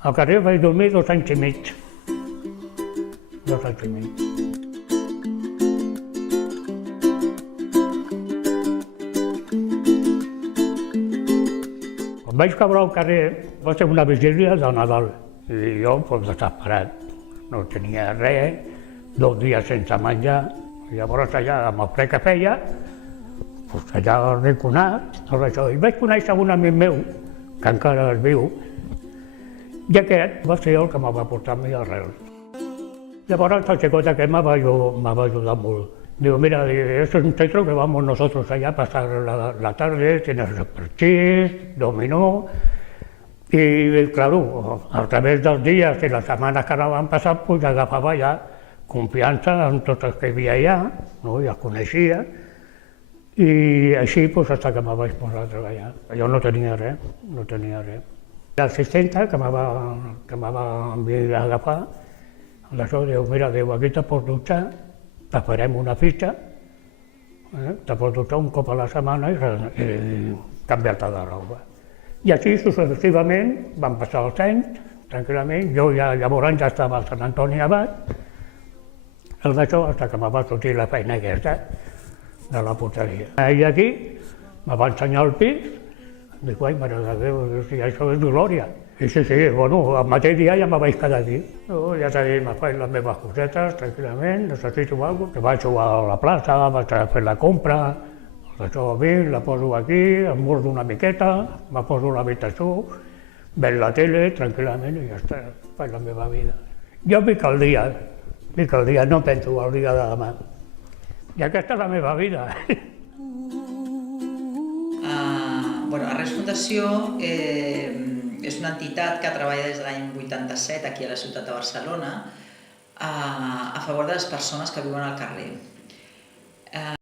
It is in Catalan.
Al carrer vaig dormir 2 anys i mig. 2 anys i mig. Quan vaig caure al carrer va ser una vigília de Nadal i jo, desesperat, no tenia res, 2 dies sense menjar. Llavors allà, amb el fred que feia, allà arrinconat, i vaig conèixer un amic meu, que encara és viu, i aquest va ser el que me va portar a mi a Reus. Llavors el xicot aquest me va ajudar molt. Digo, mira, es un centro que vamos nosotros allá a pasar la tarde, tienes parchís, dominó, y claro, a través dels dies i les setmanes que anaven passant, pues agafava ja confiança en tots els que hi havia allà, no? Ja els coneixia, i així pues, fins que me vaig posar a treballar. Jo no tenia res, no tenia res. L'assistenta que me va enviar a agafar, d'això diu, mira, aquí te pots dutxar, te farem una fitxa, te pots dutxar un cop a la setmana i canviar-te de roba. I així successivament van passar els anys, tranquil·lament, jo llavors ja estava a Sant Antoni Abat, el d'això fins que me va sortir la feina aquesta de la porteria. I aquí me va ensenyar el pis, dic, ai, mare de Déu, si això és glòria. I sí, bueno, el mateix dia ja me vaig quedar aquí. Ja t'he dit, me faig les meves cosetes tranquil·lament, necessito alguna cosa, que vaig jugar a la plaça, vaig a fer la compra, això vinc, la poso aquí, em mordo una miqueta, me poso a l'habitació, veig la tele tranquil·lament i ja està, faig la meva vida. Jo vic al dia, no penso al dia de demà. I aquesta és la meva vida. Arrels Fundació és una entitat que treballa des de l'any 87 aquí a la ciutat de Barcelona a favor de les persones que viuen al carrer.